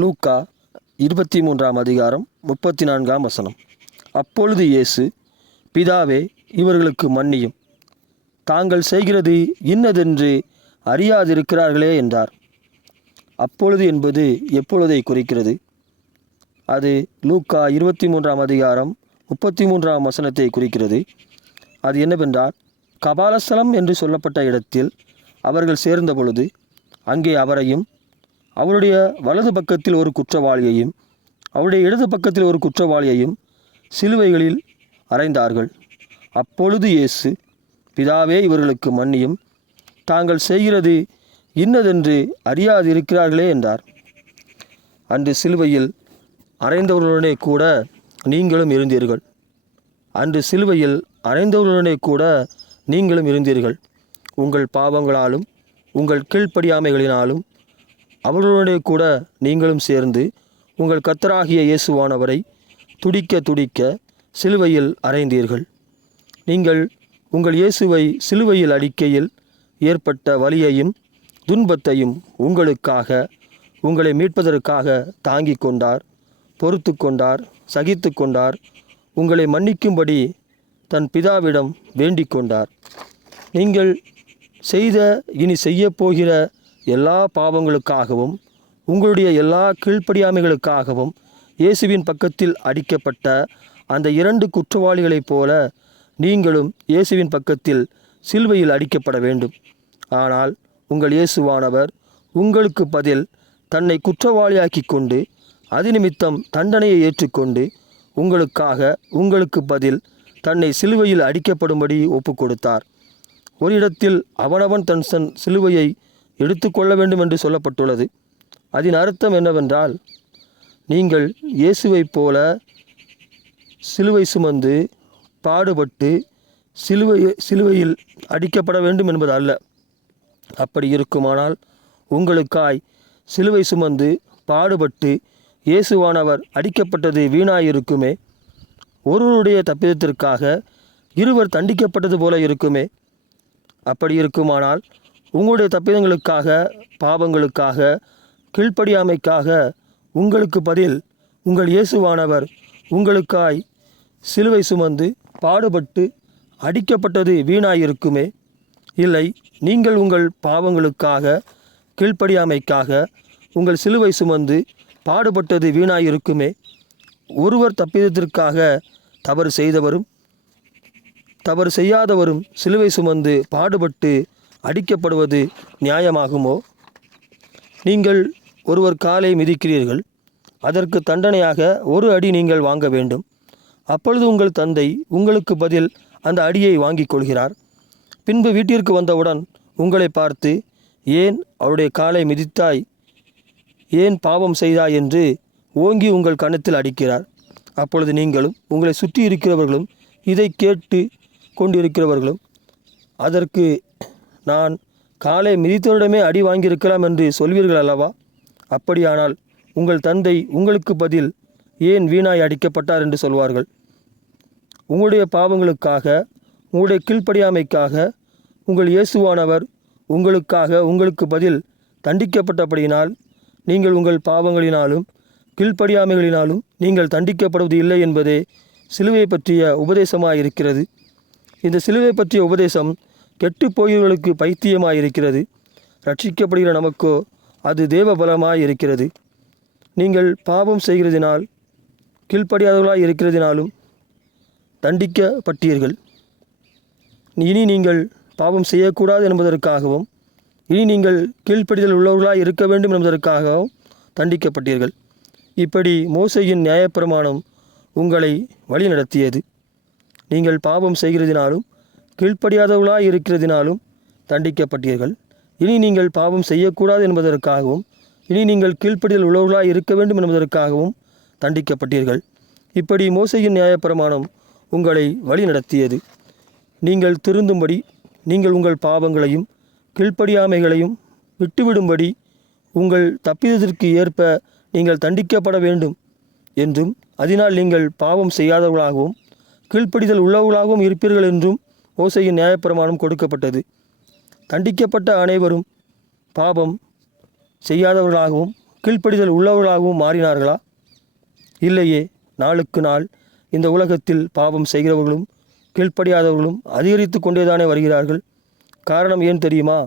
லூக்கா 23:34. அப்பொழுது இயேசு, பிதாவே, இவர்களுக்கு மன்னியும், தாங்கள் செய்கிறது இன்னதென்று அறியாதிருக்கிறார்களே என்றார். அப்பொழுது என்பது எப்பொழுதை குறிக்கிறது? அது லூக்கா 23:33 குறிக்கிறது. அது என்னவென்றால், கபாலஸ்தலம் என்று சொல்லப்பட்ட இடத்தில் அவர்கள் சேர்ந்த பொழுது அங்கே அவரையும் அவருடைய வலது பக்கத்தில் ஒரு குற்றவாளியையும் அவருடைய இடது பக்கத்தில் ஒரு குற்றவாளியையும் சிலுவைகளில் அறைந்தார்கள். அப்பொழுது இயேசு, பிதாவே, இவர்களுக்கு மன்னியும், தாங்கள் செய்கிறது இன்னதென்று அறியாதிருக்கிறார்களே என்றார். அன்று சிலுவையில் அறைந்தவர்களுடனே கூட நீங்களும் இருந்தீர்கள். உங்கள் பாவங்களாலும் உங்கள் கீழ்ப்படியாமைகளினாலும் அவர்களுடனே கூட நீங்களும் சேர்ந்து உங்கள் கர்த்தராகிய இயேசுவானவரை துடிக்க துடிக்க சிலுவையில் அறைந்தீர்கள். நீங்கள் உங்கள் இயேசுவை சிலுவையில் அடிக்கையில் ஏற்பட்ட வலியையும் துன்பத்தையும் உங்களுக்காக, உங்களை மீட்பதற்காக தாங்கிக் கொண்டார், பொறுத்து கொண்டார், சகித்து கொண்டார். உங்களை மன்னிக்கும்படி தன் பிதாவிடம் வேண்டிக் கொண்டார். நீங்கள் செய்த, இனி செய்யப்போகிற எல்லா பாவங்களுக்காகவும் உங்களுடைய எல்லா கீழ்ப்படியாமைகளுக்காகவும் இயேசுவின் பக்கத்தில் அடிக்கப்பட்ட அந்த 2 குற்றவாளிகளைப் போல நீங்களும் இயேசுவின் பக்கத்தில் சிலுவையில் அடிக்கப்பட வேண்டும். ஆனால் உங்கள் இயேசுவானவர் உங்களுக்கு பதில் தன்னை குற்றவாளியாக்கி கொண்டு அது நிமித்தம் தண்டனையை ஏற்றுக்கொண்டு உங்களுக்காக, உங்களுக்கு பதில் தன்னை சிலுவையில் அடிக்கப்படும்படி ஒப்பு கொடுத்தார். ஒரு இடத்தில் அவனவன் தன் சிலுவையை எடுத்துக்கொள்ள வேண்டும் என்று சொல்லப்பட்டுள்ளது. அதன் அர்த்தம் என்னவென்றால், நீங்கள் இயேசுவைப் போல சிலுவை சுமந்து பாடுபட்டு சிலுவையில் அடிக்கப்பட வேண்டும் என்பது அல்ல. அப்படி இருக்குமானால் உங்களுக்காய் சிலுவை சுமந்து பாடுபட்டு இயேசுவானவர் அடிக்கப்பட்டது வீணாயிருக்குமே. ஒருவருடைய தப்பிதத்திற்காக இருவர் தண்டிக்கப்பட்டது போல இருக்குமே. அப்படி இருக்குமானால் உங்களுடைய தப்பிதங்களுக்காக, பாவங்களுக்காக, கீழ்ப்படியாமைக்காக உங்களுக்கு பதில் உங்கள் இயேசுவானவர் உங்களுக்காய் சிலுவை சுமந்து பாடுபட்டு அடிக்கப்பட்டது வீணாயிருக்குமே. இல்லை, நீங்கள் உங்கள் பாவங்களுக்காக, கீழ்ப்படியாமைக்காக உங்கள் சிலுவை சுமந்து பாடுபட்டது வீணாயிருக்குமே. ஒருவர் தப்பிதத்திற்காக தவறு செய்தவரும் தவறு செய்யாதவரும் சிலுவை சுமந்து பாடுபட்டு அடிக்கப்படுவது நியாயமாகுமோ? நீங்கள் ஒருவர் காலை மிதிக்கிறீர்கள், அதற்கு தண்டனையாக 1 அடி நீங்கள் வாங்க வேண்டும். அப்பொழுது உங்கள் தந்தை உங்களுக்கு பதில் அந்த அடியை வாங்கிக் கொள்கிறார். பின்பு வீட்டிற்கு வந்தவுடன் உங்களை பார்த்து, ஏன் அவருடைய காலை மிதித்தாய், ஏன் பாவம் செய்தாய் என்று ஓங்கி உங்கள் கன்னத்தில் அடிக்கிறார். அப்பொழுது நீங்களும் உங்களை சுற்றி இருக்கிறவர்களும் இதை கேட்டு கொண்டிருக்கிறவர்களும், அதற்கு நான் காலை மிதித்தவரிடமே அடி வாங்கியிருக்கலாம் என்று சொல்வீர்கள் அல்லவா? அப்படியானால் உங்கள் தந்தை உங்களுக்கு பதில் ஏன் வீணாய் அடிக்கப்பட்டார் என்று சொல்வார்கள். உங்களுடைய பாவங்களுக்காக, உங்களுடைய கீழ்ப்படியாமைக்காக உங்கள் இயேசுவானவர் உங்களுக்காக, உங்களுக்கு பதில் தண்டிக்கப்பட்டபடியினால் நீங்கள் உங்கள் பாவங்களினாலும் கீழ்ப்படியாமைகளினாலும் நீங்கள் தண்டிக்கப்படுவது இல்லை என்பதே சிலுவை பற்றிய உபதேசமாயிருக்கிறது. இந்த சிலுவை பற்றிய உபதேசம் கெட்டுப்போகிறவர்களுக்கு பைத்தியமாயிருக்கிறது. ரட்சிக்கப்படுகிற நமக்கோ அது தேவபலமாயிருக்கிறது. நீங்கள் பாவம் செய்கிறதினால், கீழ்ப்படியாதவர்களாய் இருக்கிறதினாலும் தண்டிக்கப்பட்டீர்கள். இனி நீங்கள் பாவம் செய்யக்கூடாது என்பதற்காகவும், இனி நீங்கள் கீழ்ப்படிதல் உள்ளவர்களாய் இருக்க வேண்டும் என்பதற்காகவும் தண்டிக்கப்பட்டீர்கள். இப்படி மோசேயின் நியாயப்பிரமாணம் உங்களை வழி நடத்தியது. நீங்கள் பாவம் செய்கிறதினாலும் கீழ்ப்படியாதவர்களாய் இருக்கிறதினாலும் தண்டிக்கப்பட்டீர்கள். இனி நீங்கள் பாவம் செய்யக்கூடாது என்பதற்காகவும், இனி நீங்கள் கீழ்ப்படிதல் உள்ளவர்களாய் இருக்க வேண்டும் என்பதற்காகவும் தண்டிக்கப்பட்டீர்கள். இப்படி மோசேயின் நியாயப்பிரமாணம் உங்களை வழி நடத்தியது. நீங்கள் திருந்தும்படி, நீங்கள் உங்கள் பாவங்களையும் கீழ்ப்படியாமைகளையும் விட்டுவிடும்படி, உங்கள் தப்பிதத்திற்கு ஏற்ப நீங்கள் தண்டிக்கப்பட வேண்டும் என்றும், அதனால் நீங்கள் பாவம் செய்யாதவர்களாகவும் கீழ்ப்படிதல் உள்ளவர்களாகவும் இருப்பீர்கள் என்றும் மோசேயின் நியாயப்பிரமாணம் கொடுக்கப்பட்டது. தண்டிக்கப்பட்ட அனைவரும் பாவம் செய்யாதவர்களாகவும் கீழ்ப்படிதல் உள்ளவர்களாகவும் மாறினார்களா? இல்லையே. நாளுக்கு நாள் இந்த உலகத்தில் பாவம் செய்கிறவர்களும் கீழ்ப்படியாதவர்களும் அதிகரித்து கொண்டேதானே வருகிறார்கள். காரணம் ஏன் தெரியுமா?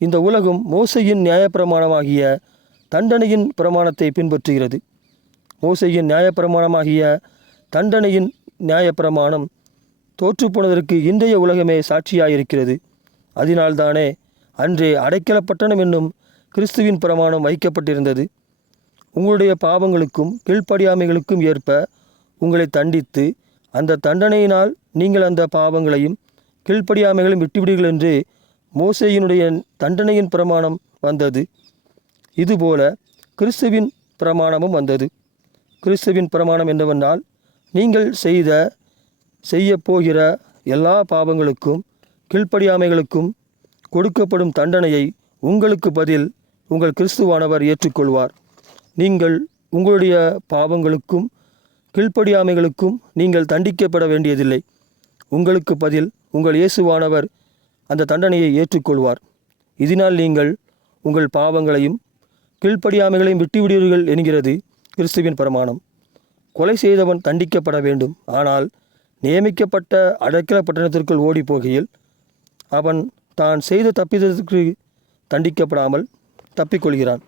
இந்த உலகம் மோசையின் நியாயப்பிரமாணமாகிய தண்டனையின் பிரமாணத்தை பின்பற்றுகிறது. மோசையின் நியாயப்பிரமாணமாகிய தண்டனையின் நியாயப்பிரமாணம் தோற்றுப்போனதற்கு இன்றைய உலகமே சாட்சியாயிருக்கிறது. அதனால்தானே அன்றே அடைக்கலப்பட்டணம் என்னும் கிறிஸ்துவின் பிரமாணம் வைக்கப்பட்டிருந்தது. உங்களுடைய பாவங்களுக்கும் கீழ்ப்படியாமைகளுக்கும் ஏற்ப உங்களை தண்டித்து அந்த தண்டனையினால் நீங்கள் அந்த பாவங்களையும் கீழ்ப்படியாமைகளையும் விட்டுவிடுங்கள் என்று மோசேயினுடைய தண்டனையின் பிரமாணம் வந்தது. இதுபோல கிறிஸ்துவின் பிரமாணமும் வந்தது. கிறிஸ்துவின் பிரமாணம் என்னவென்றால், நீங்கள் செய்யப்போகிற எல்லா பாவங்களுக்கும் கீழ்ப்படியாமைகளுக்கும் கொடுக்கப்படும் தண்டனையை உங்களுக்கு பதில் உங்கள் கிறிஸ்துவானவர் ஏற்றுக்கொள்வார். நீங்கள் உங்களுடைய பாவங்களுக்கும் கீழ்ப்படியாமைகளுக்கும் நீங்கள் தண்டிக்கப்பட வேண்டியதில்லை. உங்களுக்கு பதில் உங்கள் இயேசுவானவர் அந்த தண்டனையை ஏற்றுக்கொள்வார். இதனால் நீங்கள் உங்கள் பாவங்களையும் கீழ்ப்படியாமைகளையும் விட்டுவிடுவீர்கள் என்கிறது கிறிஸ்துவின் பிரமாணம். கொலை செய்தவன் தண்டிக்கப்பட வேண்டும். ஆனால் நியமிக்கப்பட்ட அடைக்கல பட்டணத்திற்குள் ஓடி போகையில் அவன் தான் செய்த தப்பிதற்கு தண்டிக்கப்படாமல் தப்பிக்கொள்கிறான்.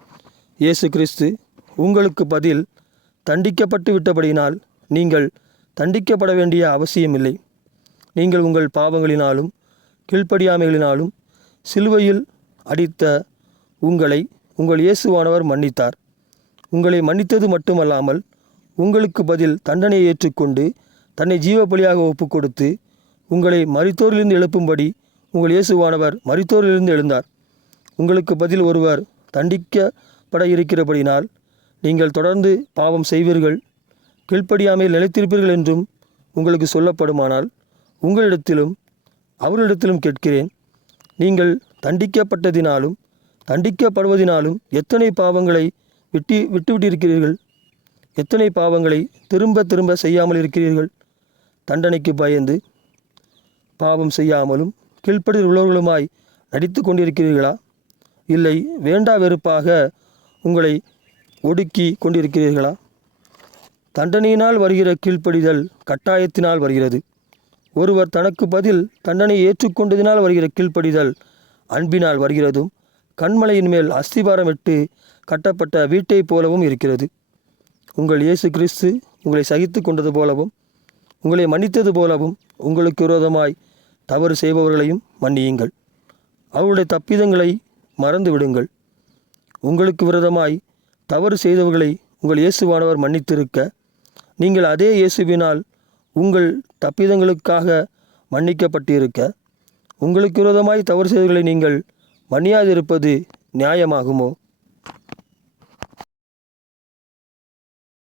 இயேசு கிறிஸ்து உங்களுக்கு பதில் தண்டிக்கப்பட்டு விட்டபடியினால் நீங்கள் தண்டிக்கப்பட வேண்டிய அவசியமில்லை. நீங்கள் உங்கள் பாவங்களினாலும் கீழ்ப்படியாமைகளினாலும் சிலுவையில் அடித்த உங்களை உங்கள் இயேசுவானவர் மன்னித்தார். உங்களை மன்னித்தது மட்டுமல்லாமல் உங்களுக்கு பதில் தண்டனையை ஏற்றுக்கொண்டு தன்னை ஜீவ பலியாக ஒப்பு கொடுத்து உங்களை மரித்தோரிலிருந்து எழுப்பும்படி உங்கள் இயேசுவானவர் மரித்தோரிலிருந்து எழுந்தார். உங்களுக்கு பதில் ஒருவர் தண்டிக்கப்பட இருக்கிறபடினால் நீங்கள் தொடர்ந்து பாவம் செய்வீர்கள், கீழ்ப்படியாமையில் நிலைத்திருப்பீர்கள் என்றும் உங்களுக்கு சொல்லப்படுமானால் உங்களிடத்திலும் அவர்களிடத்திலும் கேட்கிறேன், நீங்கள் தண்டிக்கப்பட்டதினாலும் தண்டிக்கப்படுவதினாலும் எத்தனை பாவங்களை விட்டுவிட்டிருக்கிறீர்கள்? எத்தனை பாவங்களை திரும்ப திரும்ப செய்யாமல் இருக்கிறீர்கள்? தண்டனைக்கு பயந்து பாவம் செய்யாமலும் கீழ்ப்படிதல் உள்ளவர்களுமாய் நடித்து கொண்டிருக்கிறீர்களா? இல்லை வேண்டா வெறுப்பாக உங்களை ஒடுக்கி கொண்டிருக்கிறீர்களா? தண்டனையினால் வருகிற கீழ்ப்படிதல் கட்டாயத்தினால் வருகிறது. ஒருவர் தனக்கு பதில் தண்டனை ஏற்றுக்கொண்டதினால் வருகிற கீழ்ப்படிதல் அன்பினால் வருகிறதும் கண்மலையின் மேல் அஸ்திபாரம் விட்டு கட்டப்பட்ட வீட்டைப் போலவும் இருக்கிறது. உங்கள் இயேசு கிறிஸ்து உங்களை சகித்து கொண்டது போலவும் உங்களை மன்னித்தது போலவும் உங்களுக்கு விரோதமாய் தவறு செய்பவர்களையும் மன்னியுங்கள். அவருடைய தப்பிதங்களை மறந்து விடுங்கள். உங்களுக்கு விரோதமாய் தவறு செய்தவர்களை உங்கள் இயேசுவானவர் மன்னித்திருக்க, நீங்கள் அதே இயேசுவினால் உங்கள் தப்பிதங்களுக்காக மன்னிக்கப்பட்டிருக்க, உங்களுக்கு விரோதமாய் தவறு செய்தவர்களை நீங்கள் மன்னியாதிருப்பது நியாயமாகுமோ?